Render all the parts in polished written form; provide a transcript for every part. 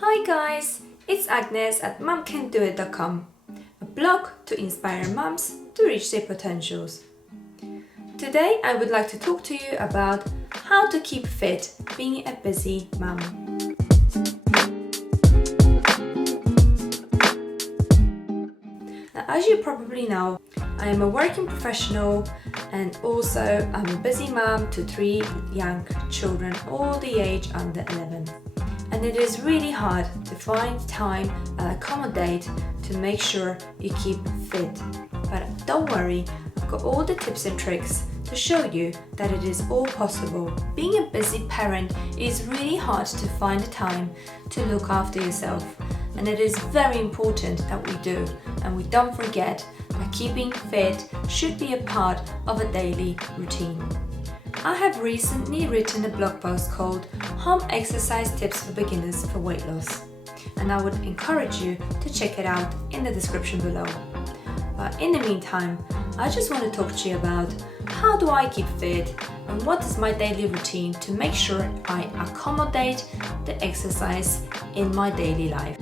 Hi guys, it's Agnes at mumcandoit.com, a blog to inspire mums to reach their potentials. Today I would like to talk to you about how to keep fit being a busy mum. Now, as you probably know, I am a working professional and also I'm a busy mum to 3 young children, all the age under 11. And it is really hard to find time and accommodate to make sure you keep fit. But don't worry, I've got all the tips and tricks to show you that it is all possible. Being a busy parent is really hard to find the time to look after yourself. And it is very important that we do, and we don't forget that keeping fit should be a part of a daily routine. I have recently written a blog post called Home Exercise Tips for Beginners for Weight Loss, and I would encourage you to check it out in the description below. But in the meantime, I just want to talk to you about how do I keep fit and what is my daily routine to make sure I accommodate the exercise in my daily life.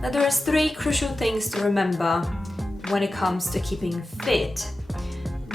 Now there are 3 crucial things to remember when it comes to keeping fit.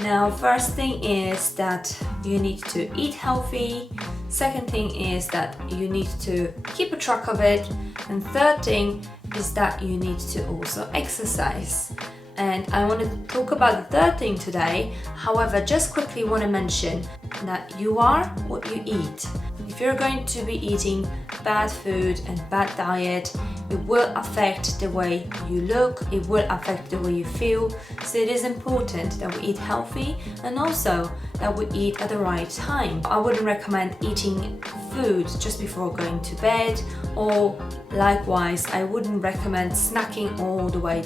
Now, first thing is that you need to eat healthy. Second thing is that you need to keep a track of it. And third thing is that you need to also exercise. And I want to talk about the third thing today. However, just quickly want to mention that you are what you eat. If you're going to be eating bad food and bad diet, it will affect the way you look, it will affect the way you feel. So it is important that we eat healthy and also that we eat at the right time. I wouldn't recommend eating food just before going to bed, or likewise, I wouldn't recommend snacking all the way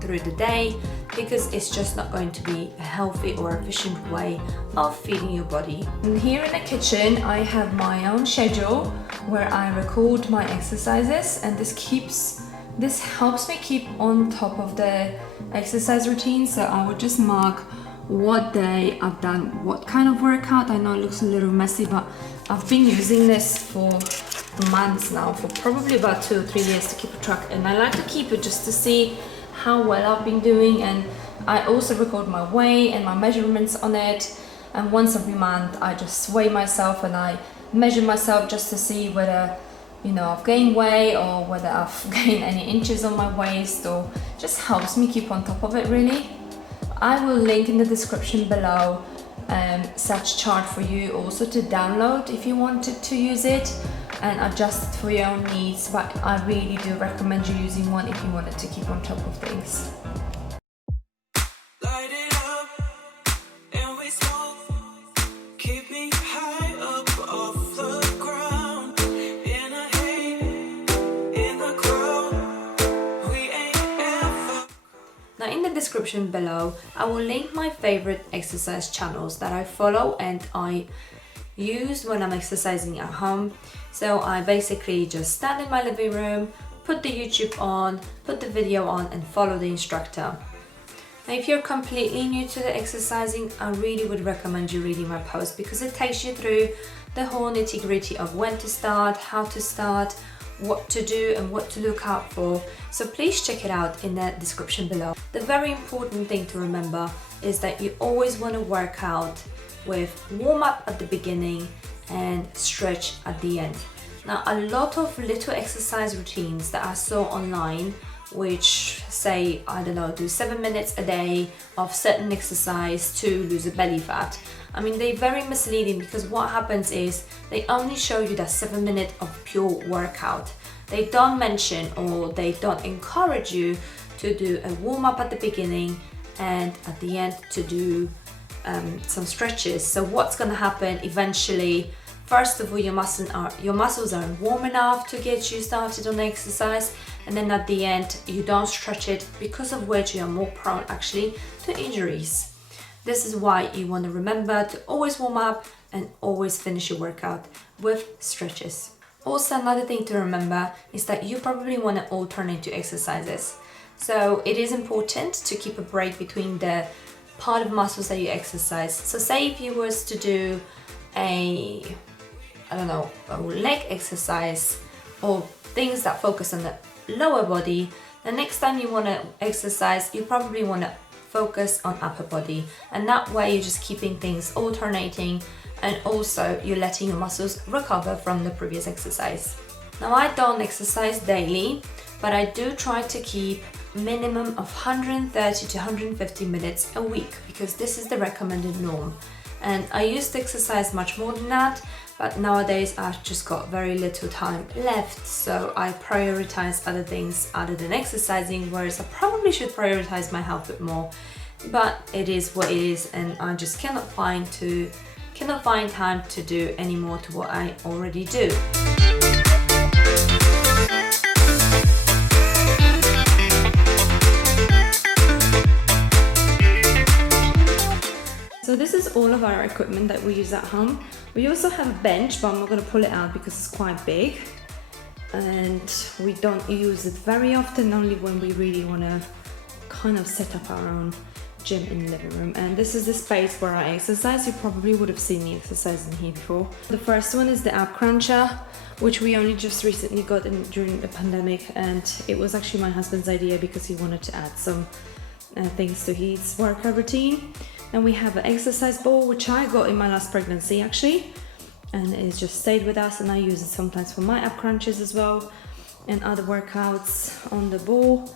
through the day, because it's just not going to be a healthy or efficient way of feeding your body. And here in the kitchen I have my own schedule where I record my exercises, and this helps me keep on top of the exercise routine. So I would just mark what day I've done what kind of workout. I know it looks a little messy, but I've been using this for months now, for probably about 2 or 3 years, to keep a track, and I like to keep it just to see how well I've been doing. And I also record my weight and my measurements on it, and once every month I just weigh myself and I measure myself just to see whether I've gained weight or whether I've gained any inches on my waist, or just helps me keep on top of it really. I will link in the description below such chart for you also to download if you wanted to use it and adjust it for your own needs, but I really do recommend you using one if you wanted to keep on top of things. Light it up and we smoke, keep me high up off the ground, in a haze, in the crowd, we ain't ever. Now in the description below I will link my favorite exercise channels that I follow and I use when I'm exercising at home. So I basically just stand in my living room, put the YouTube on, put the video on and follow the instructor. Now if you're completely new to the exercising, I really would recommend you reading my post, because it takes you through the whole nitty-gritty of when to start, how to start, what to do and what to look out for. So please check it out in the description below. The very important thing to remember is that you always want to work out with warm up at the beginning and stretch at the end. Now a lot of little exercise routines that I saw online, which say, I don't know, do 7 minutes a day of certain exercise to lose a belly fat. I mean, they're very misleading, because what happens is they only show you that 7 minutes of pure workout. They don't mention or they don't encourage you to do a warm up at the beginning and at the end to do some stretches. So what's going to happen eventually, first of all, your muscles aren't warm enough to get you started on exercise, and then at the end you don't stretch it, because of which you are more prone actually to injuries. This is why you want to remember to always warm up and always finish your workout with stretches. Also, another thing to remember is that you probably want to alternate your exercises. So it is important to keep a break between the part of muscles that you exercise. So say if you was to do a leg exercise or things that focus on the lower body, the next time you want to exercise, you probably want to focus on upper body. And that way you're just keeping things alternating, and also you're letting your muscles recover from the previous exercise. Now, I don't exercise daily, but I do try to keep minimum of 130 to 150 minutes a week, because this is the recommended norm. And I used to exercise much more than that, but nowadays I've just got very little time left, so I prioritize other things other than exercising, whereas I probably should prioritize my health a bit more. But it is what it is, and I just cannot find time to do any more to what I already do. So this is all of our equipment that we use at home. We also have a bench, but I'm not going to pull it out because it's quite big. And we don't use it very often, only when we really want to kind of set up our own gym in the living room. And this is the space where I exercise. You probably would have seen me exercise in here before. The first one is the ab cruncher, which we only just recently got during the pandemic, and it was actually my husband's idea because he wanted to add some things to his workout routine. And we have an exercise ball, which I got in my last pregnancy actually, and it's just stayed with us, and I use it sometimes for my ab crunches as well and other workouts on the ball.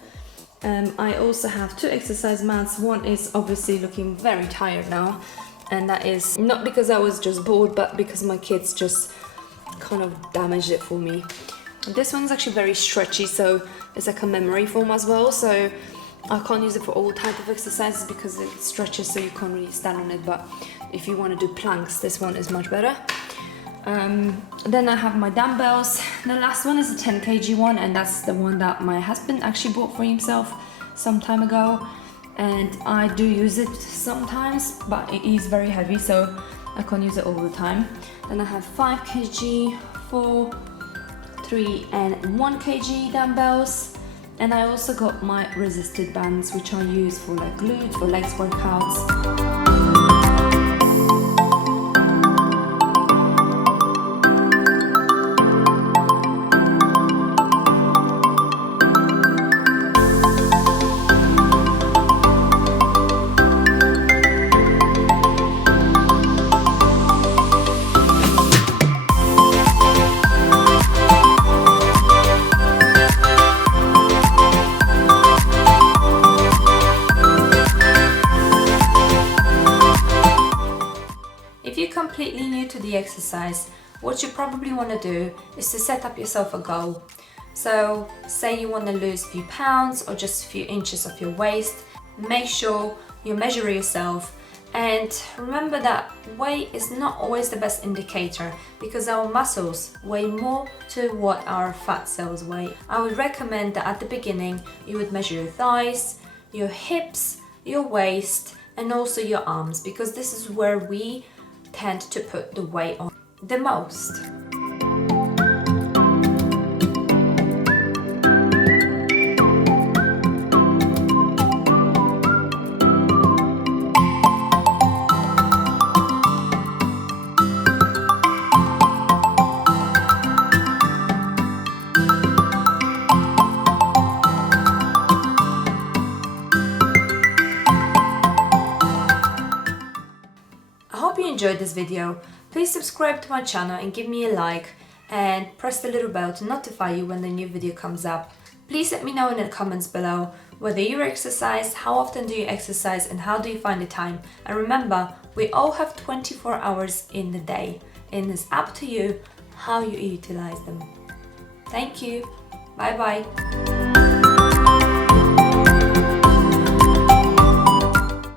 I also have 2 exercise mats. One is obviously looking very tired now, and that is not because I was just bored, but because my kids just kind of damaged it for me. This one's actually very stretchy, so it's like a memory foam as well, so I can't use it for all type of exercises because it stretches, so you can't really stand on it. But if you want to do planks, this one is much better. Then I have my dumbbells. The last one is a 10 kg one, and that's the one that my husband actually bought for himself some time ago, and I do use it sometimes, but it is very heavy, so I can't use it all the time. Then I have 5 kg, 4, 3 and 1 kg dumbbells. And I also got my resisted bands, which I use for like glutes, for legs workouts. Completely new to the exercise, what you probably want to do is to set up yourself a goal. So say you want to lose a few pounds or just a few inches of your waist, make sure you measure yourself, and remember that weight is not always the best indicator, because our muscles weigh more to what our fat cells weigh. I would recommend that at the beginning you would measure your thighs, your hips, your waist and also your arms, because this is where we tend to put the weight on the most. Enjoyed this video, please subscribe to my channel and give me a like, and press the little bell to notify you when the new video comes up. Please let me know in the comments below whether you exercise, how often do you exercise, and how do you find the time. And remember, we all have 24 hours in the day, and it's up to you how you utilize them. Thank you. Bye bye.